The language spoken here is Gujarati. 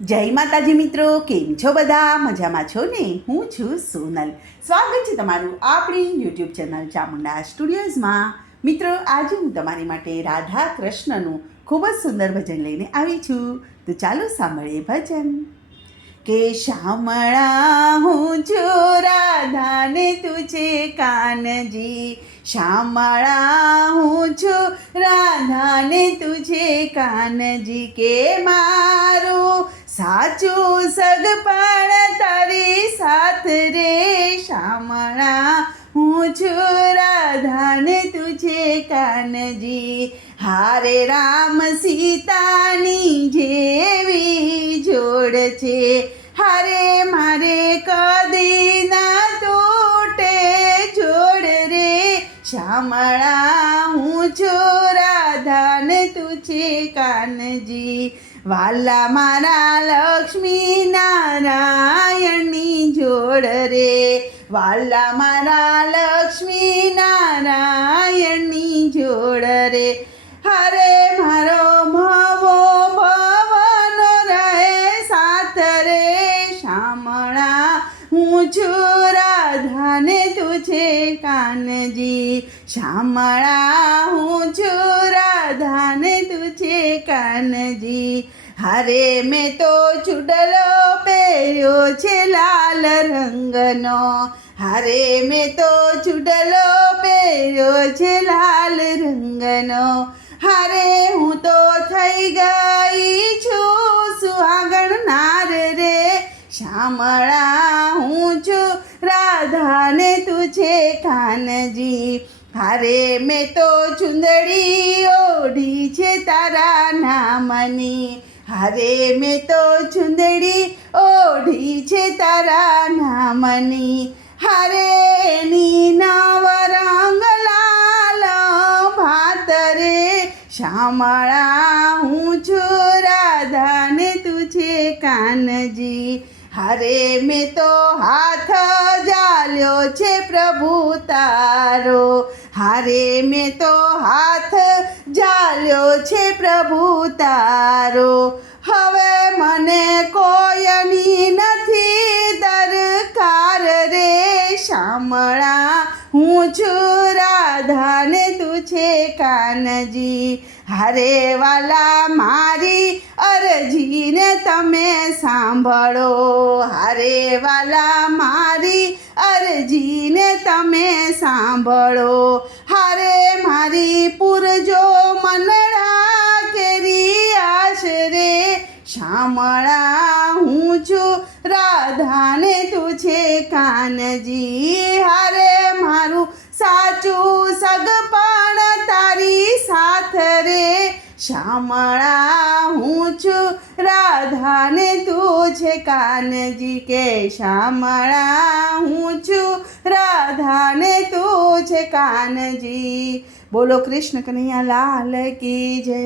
જય માતાજી મિત્રો, કેમ છો બધા? મજામાં છો ને? હું છું સોનલ. સ્વાગત છે તમારું આપણી યુટ્યુબ ચેનલ ચામુંડા સ્ટુડિયોઝમાં. મિત્રો, આજે હું તમારી માટે રાધા કૃષ્ણનું ખૂબ જ સુંદર ભજન લઈને આવી છું. તો ચાલો સાંભળીએ ભજન. કે શામળા હું છું રાધાને તું છે કાનજી, શામળા હું છું રાધાને તું છે કાનજી, કે મારું સાચું સગપણ તારી સાથ રે, શામળા હું છું રાધાને તું છે કાનજી. હારે રામ સીતાની જેવી જોડ છે, હારે મારે કદી ના તૂટે જોડ રે, શામળા હું છું રાધાને તું છે કાનજી. વાલા મારા લક્ષ્મી નારાયણની જોડ રે, વાલા મારા લક્ષ્મી નારાયણની જોડ રે, હરે મારો ભવો ભવનો રહે સાથ રે, શામળા હું છું રાધાને તું છે કાનજી, શામળા હું છું રાધાને તું છે કાનજી. હરે મેં તો ચૂડલો પહેર્યો છે લાલ રંગનો, હરે મેં તો ચૂડલો પહેર્યો છે લાલ રંગનો, હરે હું તો થઈ ગઈ છું સુહાગણ નાર રે, શામળા હું છું રાધાને તું છે કાનજી. હરે મેં તો ચુંદડી ઓઢી છે તારા નામની, હરે મેં તો ચુંદડી ઓઢી છે તારા નામની, હરે એની નવ રંગ લાલ ભાત રે, શામળા હું છું રાધાને તું છે કાનજી. હરે મેં તો હાથ જાલ્યો છે પ્રભુ તારો, હરે મેં તો હાથ જાલ્યો છે પ્રભુ તારો, હવે મને કોઈની નથી દરકાર રે, શામળા હું છું રાધાને તું છે કાનજી. હરે વાલા મારી અરજીને તમે સાંભળો, હરે વાલા મારી અરજીને તમે સાંભળો, હરે મારી પૂરજો મનડા કેરી આશ રે, શામળા હું છું રાધાને તું છે કાનજી. હરે મારું સાચું સગપણ તારી સાથ રે, શામળા હું છું રાધાને તું છે કાનજી, કે શામળા હું છું રાધાને તું છે કાનજી. બોલો કૃષ્ણ કનૈયા લાલ કી જય.